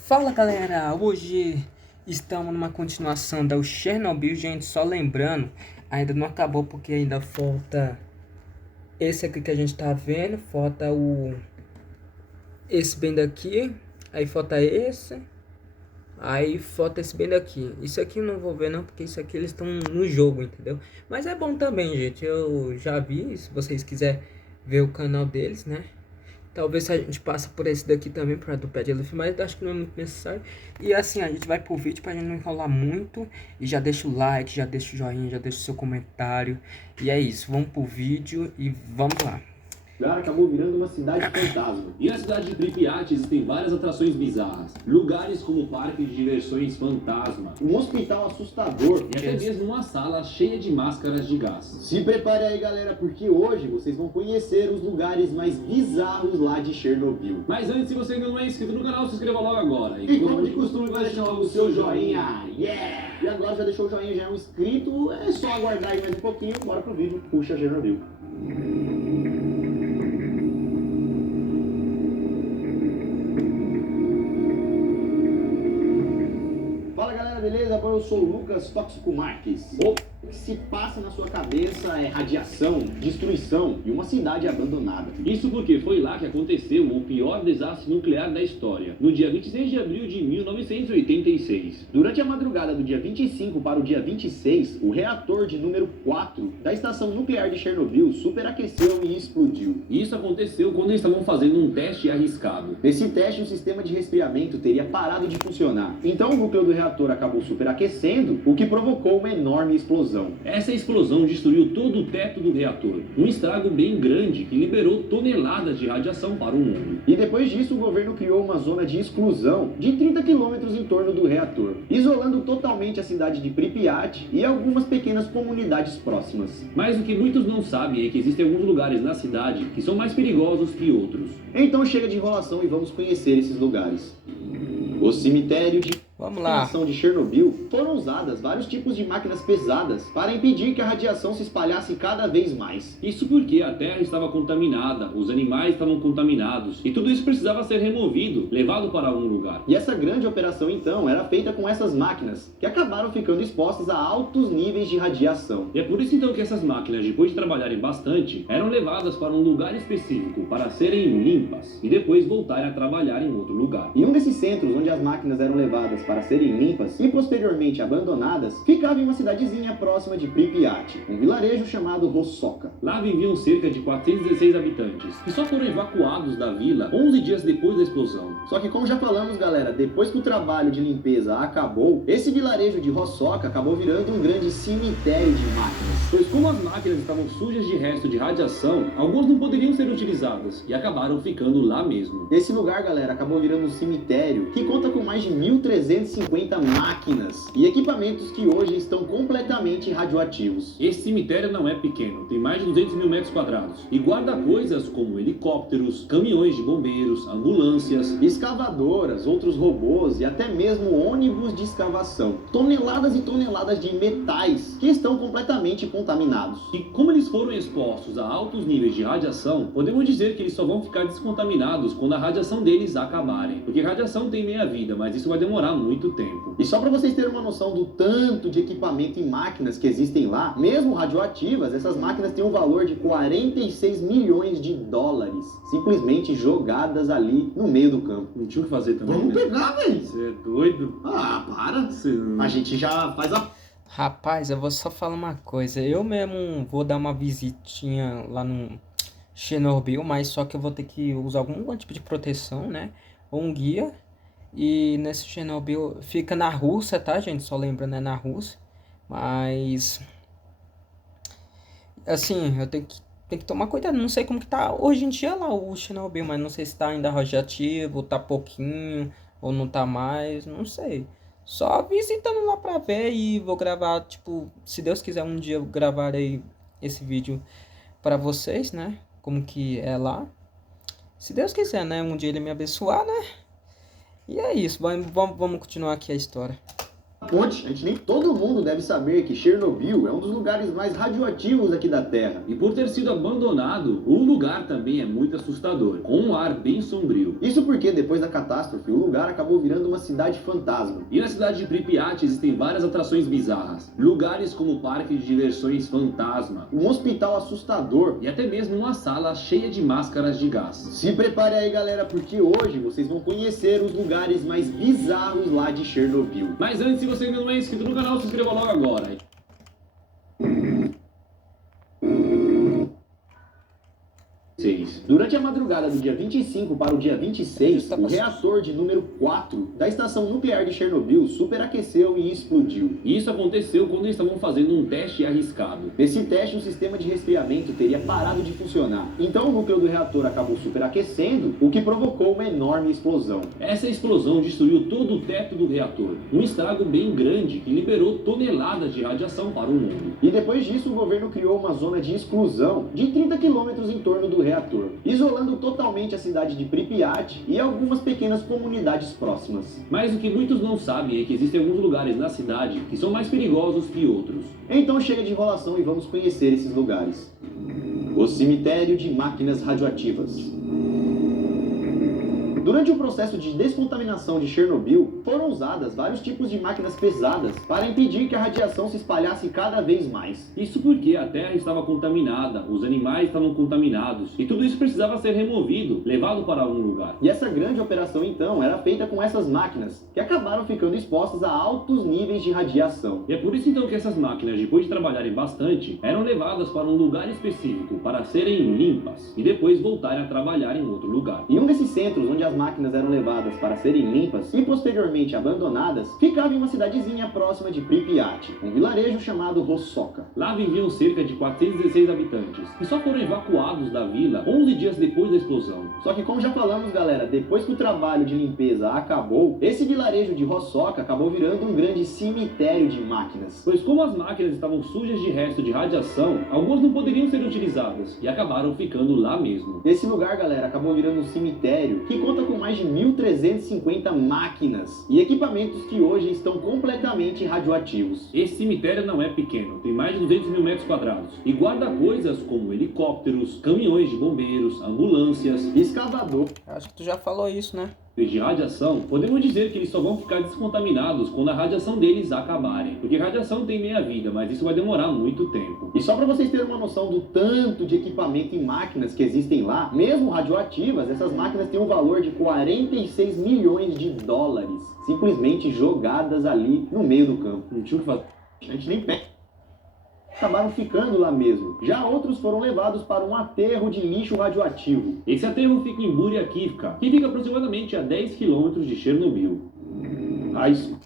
Fala galera, hoje estamos numa continuação da Chernobyl, gente, só lembrando, ainda não acabou porque ainda falta esse aqui que a gente tá vendo, falta esse bem daqui, aí falta esse, aí falta esse bem daqui. Isso aqui eu não vou ver não, porque isso aqui eles estão no jogo, entendeu? Mas é bom também, gente, eu já vi, se vocês quiserem ver o canal deles, né? Talvez a gente passe por esse daqui também, para do Pé de Elefante, mas acho que não é muito necessário. E assim, a gente vai pro vídeo pra gente não enrolar muito. E já deixa o like, já deixa o joinha, já deixa o seu comentário. E é isso, vamos pro vídeo e vamos lá. Lugar acabou virando uma cidade fantasma. E na cidade de Pripyat existem várias atrações bizarras. Lugares como o parque de diversões fantasma. Um hospital assustador. E até mesmo uma sala cheia de máscaras de gás. Se prepare aí, galera, porque hoje vocês vão conhecer os lugares mais bizarros lá de Chernobyl. Mas antes, se você ainda não é inscrito no canal, se inscreva logo agora. E como de costume, vai deixar logo o seu joinha. Yeah! E agora já deixou o joinha, já é um inscrito, é só aguardar aí mais um pouquinho. Bora pro vídeo. Puxa Chernobyl. Fala galera, beleza? Agora eu sou o Lucas Tóxico Marques. O que se passa na sua cabeça é radiação, destruição e uma cidade abandonada. Isso porque foi lá que aconteceu o pior desastre nuclear da história, no dia 26 de abril de 1986. Durante a madrugada do dia 25 para o dia 26, o reator de número 4 da estação nuclear de Chernobyl superaqueceu e explodiu. Isso aconteceu quando eles estavam fazendo um teste arriscado. Nesse teste, o sistema de resfriamento teria parado de funcionar. Então o núcleo do reator acabou superaquecendo, o que provocou uma enorme explosão. Essa explosão destruiu todo o teto do reator, um estrago bem grande que liberou toneladas de radiação para o mundo. E depois disso, o governo criou uma zona de exclusão de 30 quilômetros em torno do reator, isolando totalmente a cidade de Pripyat e algumas pequenas comunidades próximas. Mas o que muitos não sabem é que existem alguns lugares na cidade que são mais perigosos que outros. Então chega de enrolação e vamos conhecer esses lugares. O cemitério de Vamos lá. de Chernobyl foram usadas vários tipos de máquinas pesadas para impedir que a radiação se espalhasse cada vez mais. Isso porque a terra estava contaminada, os animais estavam contaminados e tudo isso precisava ser removido, levado para algum lugar. E essa grande operação então era feita com essas máquinas, que acabaram ficando expostas a altos níveis de radiação. E é por isso então que essas máquinas, depois de trabalharem bastante, eram levadas para um lugar específico para serem limpas e depois voltarem a trabalhar em outro lugar. E um desses centros onde as máquinas eram levadas para serem limpas e posteriormente abandonadas, ficava em uma cidadezinha próxima de Pripyat, um vilarejo chamado Rossoka. Lá viviam cerca de 416 habitantes, que só foram evacuados da vila 11 dias depois da explosão. Só que como já falamos, galera, depois que o trabalho de limpeza acabou, esse vilarejo de Rossoka acabou virando um grande cemitério de máquinas. Pois como as máquinas estavam sujas de resto de radiação, algumas não poderiam ser utilizadas e acabaram ficando lá mesmo. Esse lugar, galera, acabou virando um cemitério que conta com mais de 1.350 máquinas e equipamentos que hoje estão completamente radioativos. Esse cemitério não é pequeno, tem mais de 200 mil metros quadrados e guarda coisas como helicópteros, caminhões de bombeiros, ambulâncias, escavadoras, outros robôs e até mesmo ônibus de escavação. Toneladas e toneladas de metais que estão completamente contaminados. E como eles foram expostos a altos níveis de radiação, podemos dizer que eles só vão ficar descontaminados quando a radiação deles acabarem. Porque radiação tem meia-vida, mas isso vai demorar muito tempo. E só para vocês terem uma noção do tanto de equipamento e máquinas que existem lá, mesmo radioativas, essas máquinas têm um valor de 46 milhões de dólares, simplesmente jogadas ali no meio do campo. Não tinha o que fazer também. Vamos pegar, velho. Você é doido? Ah, para. Você não... A gente já faz a... Rapaz, eu vou só falar uma coisa. Eu mesmo vou dar uma visitinha lá no Chernobyl, mas só que eu vou ter que usar algum tipo de proteção, né? Ou um guia. E nesse Chernobyl fica na Rússia, tá, gente? Só lembrando, é na Rússia. Mas assim, eu tenho que tomar cuidado. Não sei como que tá hoje em dia lá o Chernobyl, mas não sei se tá ainda radioativo, tá pouquinho, ou não tá mais, não sei. Só visitando lá pra ver e vou gravar, tipo, se Deus quiser um dia eu gravarei esse vídeo pra vocês, né? Como que é lá. Se Deus quiser, né? Um dia ele me abençoar, né? E é isso, vamos continuar aqui a história. fonte. A gente nem todo mundo deve saber que Chernobyl é um dos lugares mais radioativos aqui da Terra. E por ter sido abandonado, o lugar também é muito assustador, com um ar bem sombrio. Isso porque depois da catástrofe, o lugar acabou virando uma cidade fantasma. E na cidade de Pripyat existem várias atrações bizarras, lugares como o parque de diversões fantasma, Um hospital assustador. e até mesmo uma sala cheia de máscaras de gás. Se prepare aí, galera, porque hoje vocês vão conhecer os lugares mais bizarros lá de Chernobyl. Mas antes, se você ainda não é inscrito no canal, se inscreva logo agora. Durante a madrugada do dia 25 para o dia 26, o reator de número 4 da estação nuclear de Chernobyl superaqueceu e explodiu. E isso aconteceu quando eles estavam fazendo um teste arriscado. Nesse teste, o sistema de resfriamento teria parado de funcionar. Então, o núcleo do reator acabou superaquecendo, o que provocou uma enorme explosão. Essa explosão destruiu todo o teto do reator, um estrago bem grande que liberou toneladas de radiação para o mundo. E depois disso, o governo criou uma zona de exclusão de 30 quilômetros em torno do reator, isolando totalmente a cidade de Pripyat e algumas pequenas comunidades próximas. Mas o que muitos não sabem é que existem alguns lugares na cidade que são mais perigosos que outros. Então chega de enrolação e vamos conhecer esses lugares. O cemitério de máquinas radioativas. Durante o processo de descontaminação de Chernobyl, foram usadas vários tipos de máquinas pesadas para impedir que a radiação se espalhasse cada vez mais. Isso porque a terra estava contaminada, os animais estavam contaminados, e tudo isso precisava ser removido, levado para algum lugar. E essa grande operação então era feita com essas máquinas, que acabaram ficando expostas a altos níveis de radiação. E é por isso então que essas máquinas, depois de trabalharem bastante, eram levadas para um lugar específico para serem limpas, e depois voltarem a trabalhar em outro lugar. E um desses centros onde as máquinas eram levadas para serem limpas e posteriormente abandonadas, ficava em uma cidadezinha próxima de Pripyat, um vilarejo chamado Rossoka. Lá viviam cerca de 416 habitantes, e só foram evacuados da vila 11 dias depois da explosão. Só que como já falamos, galera, depois que o trabalho de limpeza acabou, esse vilarejo de Rossoka acabou virando um grande cemitério de máquinas. Pois como as máquinas estavam sujas de resto de radiação, algumas não poderiam ser utilizadas, e acabaram ficando lá mesmo. Esse lugar, galera, acabou virando um cemitério que conta com mais de 1.350 máquinas e equipamentos que hoje estão completamente radioativos. Esse cemitério não é pequeno, tem mais de 200 mil metros quadrados e guarda coisas como helicópteros, caminhões de bombeiros, ambulâncias, Escavador. Acho que tu já falou isso, né? de radiação. Podemos dizer que eles só vão ficar descontaminados quando a radiação deles acabarem, porque radiação tem meia-vida, mas isso vai demorar muito tempo. E só para vocês terem uma noção do tanto de equipamento e máquinas que existem lá, mesmo radioativas, essas máquinas têm um valor de 46 milhões de dólares, simplesmente jogadas ali no meio do campo. Não tinha o que fazer. A gente nem pega. Acabaram ficando lá mesmo. Já outros foram levados para um aterro de lixo radioativo. Esse aterro fica em Buryakivka, que fica aproximadamente a 10 quilômetros de Chernobyl. As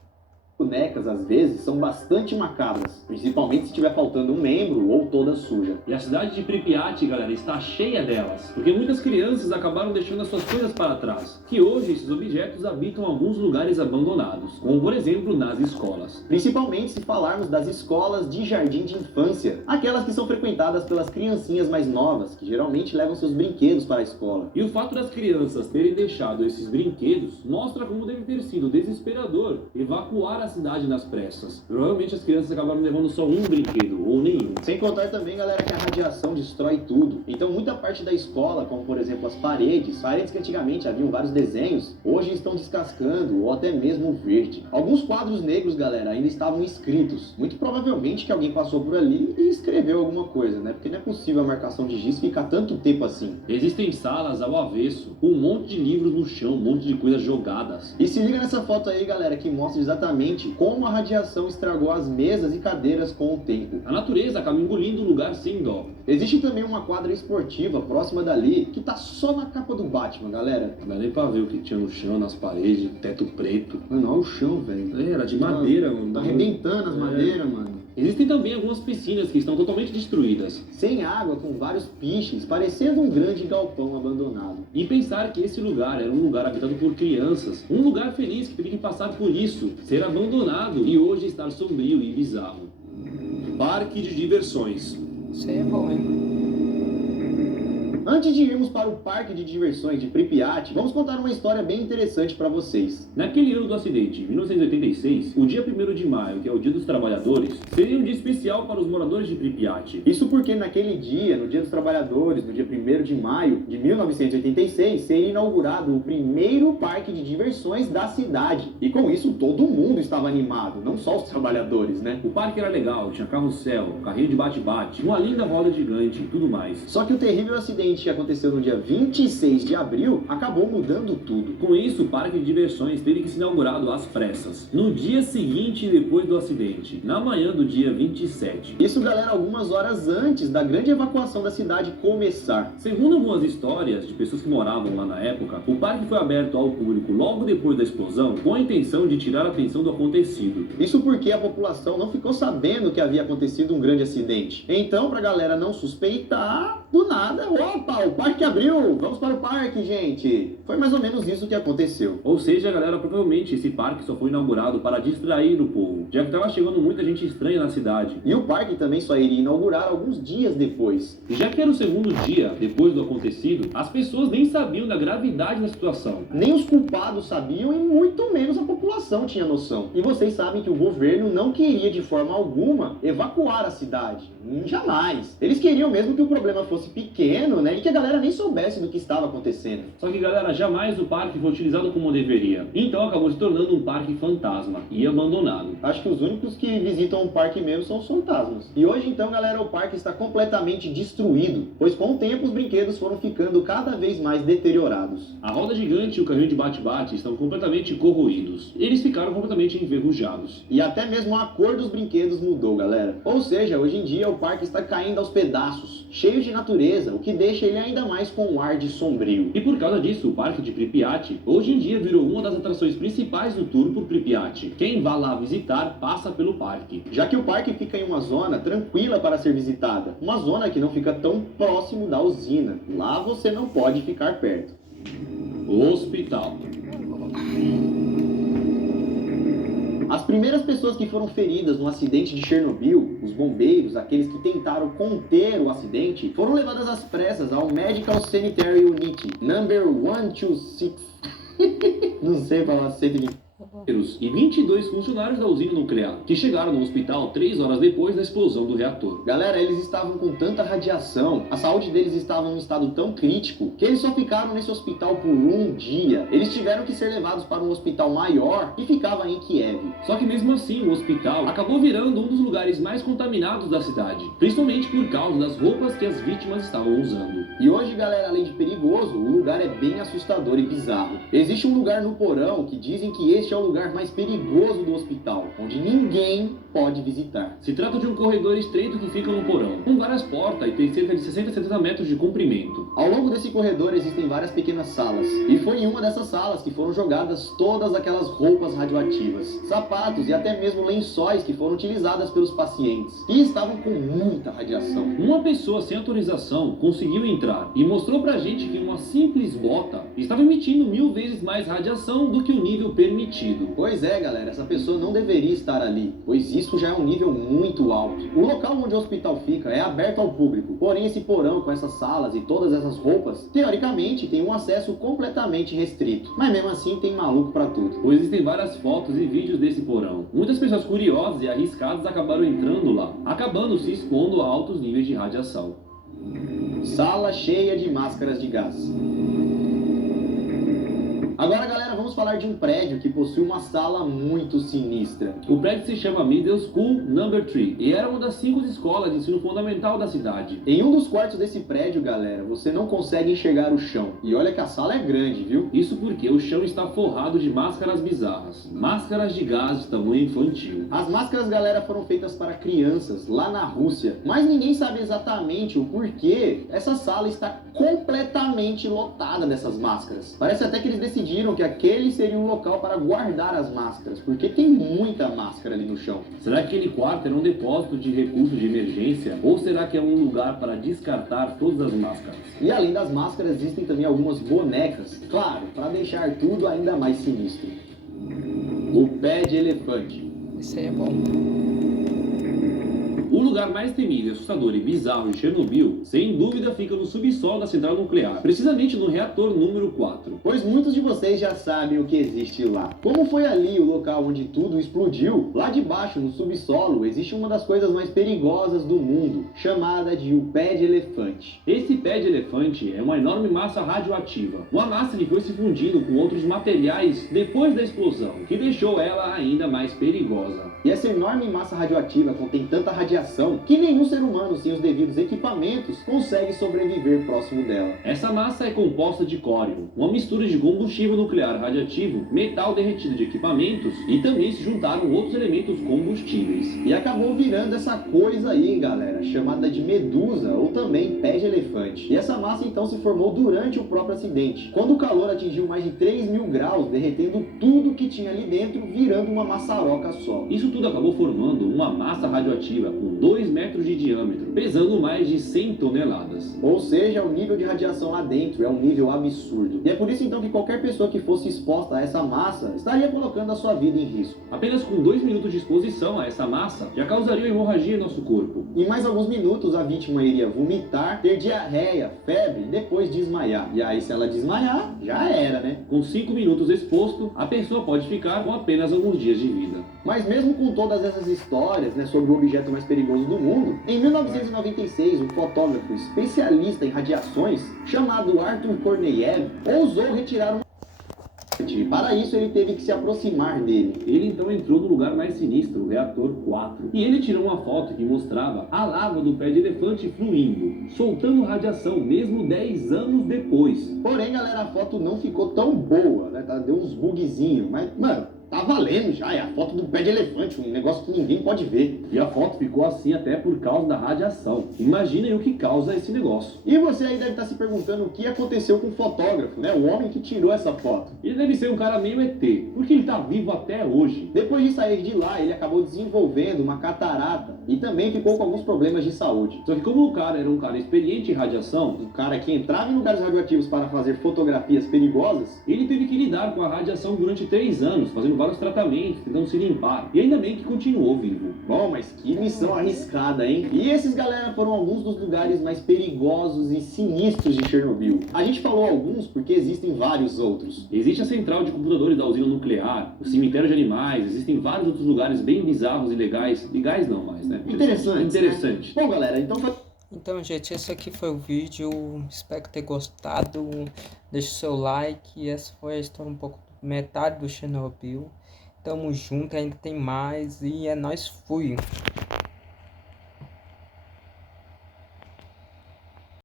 bonecas, às vezes, são bastante macabras, principalmente se estiver faltando um membro ou toda suja. E a cidade de Pripyat, galera, está cheia delas, porque muitas crianças acabaram deixando as suas coisas para trás, que hoje esses objetos habitam alguns lugares abandonados, como por exemplo nas escolas. Principalmente se falarmos das escolas de jardim de infância, aquelas que são frequentadas pelas criancinhas mais novas, que geralmente levam seus brinquedos para a escola. E o fato das crianças terem deixado esses brinquedos mostra como deve ter sido desesperador evacuar a cidade nas pressas. Provavelmente as crianças acabaram levando só um brinquedo, ou nenhum. Sem contar também, galera, que a radiação destrói tudo. Então muita parte da escola, como por exemplo as paredes que antigamente haviam vários desenhos, hoje estão descascando ou até mesmo verde. Alguns quadros negros, galera, ainda estavam escritos. Muito provavelmente que alguém passou por ali e escreveu alguma coisa, né? Porque não é possível a marcação de giz ficar tanto tempo assim. Existem salas ao avesso, com um monte de livros no chão, um monte de coisas jogadas. E se liga nessa foto aí, galera, que mostra exatamente como a radiação estragou as mesas e cadeiras com o tempo. A natureza acaba engolindo o lugar sem dó. Existe também uma quadra esportiva próxima dali, que tá só na capa do Batman, galera. Não dá nem pra ver o que tinha no chão, nas paredes, teto preto. Mano, olha o chão, velho. Era de madeira, mano. Tá arrebentando as madeiras, mano. Existem também algumas piscinas que estão totalmente destruídas. Sem água, com vários piches, parecendo um grande galpão abandonado. E pensar que esse lugar era um lugar habitado por crianças, um lugar feliz que teve que passar por isso, ser abandonado e hoje estar sombrio e bizarro. Parque de diversões. Isso aí é bom, hein? Antes de irmos para o parque de diversões de Pripyat, vamos contar uma história bem interessante para vocês. Naquele ano do acidente, em 1986, o dia 1º de maio, que é o Dia dos Trabalhadores, seria um dia especial para os moradores de Pripyat. Isso porque naquele dia, no Dia dos Trabalhadores, no dia 1º de maio de 1986, seria inaugurado o primeiro parque de diversões da cidade. E com isso todo mundo estava animado, não só os trabalhadores, né? O parque era legal, tinha carrossel, carrinho de bate-bate, uma linda roda gigante e tudo mais. Só que o terrível acidente que aconteceu no dia 26 de abril acabou mudando tudo. Com isso, o parque de diversões teve que ser inaugurado às pressas, no dia seguinte depois do acidente, na manhã do dia 27. Isso, galera, algumas horas antes da grande evacuação da cidade começar. Segundo algumas histórias de pessoas que moravam lá na época, o parque foi aberto ao público logo depois da explosão com a intenção de tirar a atenção do acontecido. Isso porque a população não ficou sabendo que havia acontecido um grande acidente. Então, pra galera não suspeitar, do nada, opa, o parque abriu, vamos para o parque, gente. Foi mais ou menos isso que aconteceu. Ou seja, galera, provavelmente esse parque só foi inaugurado para distrair o povo, já que estava chegando muita gente estranha na cidade. E o parque também só iria inaugurar alguns dias depois. E já que era o segundo dia depois do acontecido, as pessoas nem sabiam da gravidade da situação. Nem os culpados sabiam e muito menos a população tinha noção. E vocês sabem que o governo não queria de forma alguma evacuar a cidade. Jamais. Eles queriam mesmo que o problema fosse pequeno, né? E que a galera nem soubesse do que estava acontecendo. Só que, galera, jamais o parque foi utilizado como deveria. Então acabou se tornando um parque fantasma e abandonado. Acho que os únicos que visitam o parque mesmo são os fantasmas. E hoje então, galera, o parque está completamente destruído, pois com o tempo os brinquedos foram ficando cada vez mais deteriorados. A roda gigante e o carrinho de bate-bate estão completamente corroídos. Eles ficaram completamente enferrujados. E até mesmo a cor dos brinquedos mudou, galera. Ou seja, hoje em dia o parque está caindo aos pedaços, cheio de natureza, o que deixa ele ainda mais com um ar de sombrio. E por causa disso, o parque de Pripyat hoje em dia virou uma das atrações principais do tour por Pripyat. Quem vá lá visitar passa pelo parque. Já que o parque fica em uma zona tranquila para ser visitada, uma zona que não fica tão próximo da usina. Lá você não pode ficar perto. Hospital. As primeiras pessoas que foram feridas no acidente de Chernobyl, os bombeiros, aqueles que tentaram conter o acidente, foram levadas às pressas ao Medical Sanitary Unit, number 126. Não sei falar 120. E 22 funcionários da usina nuclear, que chegaram no hospital 3 horas depois da explosão do reator. Galera, eles estavam com tanta radiação, a saúde deles estava em um estado tão crítico, que eles só ficaram nesse hospital por um dia. Eles tiveram que ser levados para um hospital maior que ficava em Kiev. Só que mesmo assim, o hospital acabou virando um dos lugares mais contaminados da cidade, principalmente por causa das roupas que as vítimas estavam usando. E hoje, galera, além de perigoso, o lugar é bem assustador e bizarro. Existe um lugar no porão que dizem que este é o lugar mais perigoso do hospital, onde ninguém pode visitar. Se trata de um corredor estreito que fica no porão, com várias portas e tem cerca de 60 a 70 metros de comprimento. Ao longo desse corredor existem várias pequenas salas, e foi em uma dessas salas que foram jogadas todas aquelas roupas radioativas, sapatos e até mesmo lençóis que foram utilizadas pelos pacientes, e estavam com muita radiação. Uma pessoa sem autorização conseguiu entrar e mostrou pra gente que uma simples bota estava emitindo 1000 vezes mais radiação do que o nível permitido. Pois é, galera, essa pessoa não deveria estar ali, pois isso já é um nível muito alto. O local onde o hospital fica é aberto ao público, porém esse porão com essas salas e todas essas roupas, teoricamente tem um acesso completamente restrito. Mas mesmo assim tem maluco pra tudo. Pois existem várias fotos e vídeos desse porão. Muitas pessoas curiosas e arriscadas acabaram entrando lá, acabando se expondo a altos níveis de radiação. Sala cheia de máscaras de gás. Agora, galera, vamos falar de um prédio que possui uma sala muito sinistra. O prédio se chama Middle School Number 3 e era uma das 5 escolas de ensino fundamental da cidade. Em um dos quartos desse prédio, galera, você não consegue enxergar o chão. E olha que a sala é grande, viu? Isso porque o chão está forrado de máscaras bizarras. Máscaras de gás de tamanho infantil. As máscaras, galera, foram feitas para crianças, lá na Rússia. Mas ninguém sabe exatamente o porquê essa sala está completamente lotada dessas máscaras. Parece até que eles decidiram que aquele seria um local para guardar as máscaras, porque tem muita máscara ali no chão. Será que aquele quarto era um depósito de recursos de emergência? Ou será que é um lugar para descartar todas as máscaras? E além das máscaras, existem também algumas bonecas, claro, para deixar tudo ainda mais sinistro. O pé de elefante. Isso aí é bom. O lugar mais temido, assustador e bizarro de Chernobyl, sem dúvida fica no subsolo da central nuclear, precisamente no reator número 4. Pois muitos de vocês já sabem o que existe lá. Como foi ali o local onde tudo explodiu, lá de baixo, no subsolo, existe uma das coisas mais perigosas do mundo, chamada de o pé de elefante. Esse pé de elefante é uma enorme massa radioativa, uma massa que foi se fundindo com outros materiais depois da explosão, que deixou ela ainda mais perigosa. E essa enorme massa radioativa contém tanta radiação que nenhum ser humano sem os devidos equipamentos consegue sobreviver próximo dela. Essa massa é composta de cório, uma mistura de combustível nuclear radioativo, metal derretido de equipamentos e também se juntaram outros elementos combustíveis. E acabou virando essa coisa aí, galera, chamada de medusa ou também pé de elefante. E essa massa então se formou durante o próprio acidente, quando o calor atingiu mais de 3.000 graus, derretendo tudo que tinha ali dentro, virando uma maçaroca só. Isso tudo acabou formando uma massa radioativa com 2 metros de diâmetro, pesando mais de 100 toneladas. Ou seja, o nível de radiação lá dentro é um nível absurdo. E é por isso então que qualquer pessoa que fosse exposta a essa massa estaria colocando a sua vida em risco. Apenas com 2 minutos de exposição a essa massa já causaria hemorragia em nosso corpo. Em mais alguns minutos a vítima iria vomitar, ter diarreia, febre e depois desmaiar. E aí se ela desmaiar, já era, né? Com 5 minutos exposto, a pessoa pode ficar com apenas alguns dias de vida. Mas mesmo com todas essas histórias, né, sobre o objeto mais perigoso do mundo, em 1996 um fotógrafo especialista em radiações, chamado Arthur Korneyev, ousou retirar um e para isso ele teve que se aproximar dele. Ele então entrou no lugar mais sinistro, o reator 4, e ele tirou uma foto que mostrava a lava do pé de elefante fluindo, soltando radiação mesmo 10 anos depois. Porém, galera, a foto não ficou tão boa, né? Deu uns bugzinhos, mas, mano, tá valendo já, é a foto do pé de elefante, um negócio que ninguém pode ver. E a foto ficou assim até por causa da radiação. Imaginem o que causa esse negócio. E você aí deve estar se perguntando o que aconteceu com o fotógrafo, né? O homem que tirou essa foto. Ele deve ser um cara meio ET, porque ele tá vivo até hoje. Depois de sair de lá, ele acabou desenvolvendo uma catarata e também ficou com alguns problemas de saúde. Só que como o cara era um cara experiente em radiação, Um cara que entrava em lugares radioativos para fazer fotografias perigosas, ele teve que lidar com a radiação durante 3 anos, fazendo vários tratamentos, tentando se limpar. E ainda bem que continuou vivo. bom, mas que missão arriscada, hein? E esses, galera, foram alguns dos lugares mais perigosos e sinistros de Chernobyl. A gente falou alguns porque existem vários outros. Existe a central de computadores da usina nuclear, o cemitério de animais, existem vários outros lugares bem bizarros e legais. Legais não mais, né? Interessante. Né? Bom, galera, então foi... Então, gente, esse aqui foi o vídeo. Espero ter gostado. Deixe o seu like. Essa foi a história um pouco metade do Chernobyl. Tamo junto, ainda tem mais. E é nóis, fui!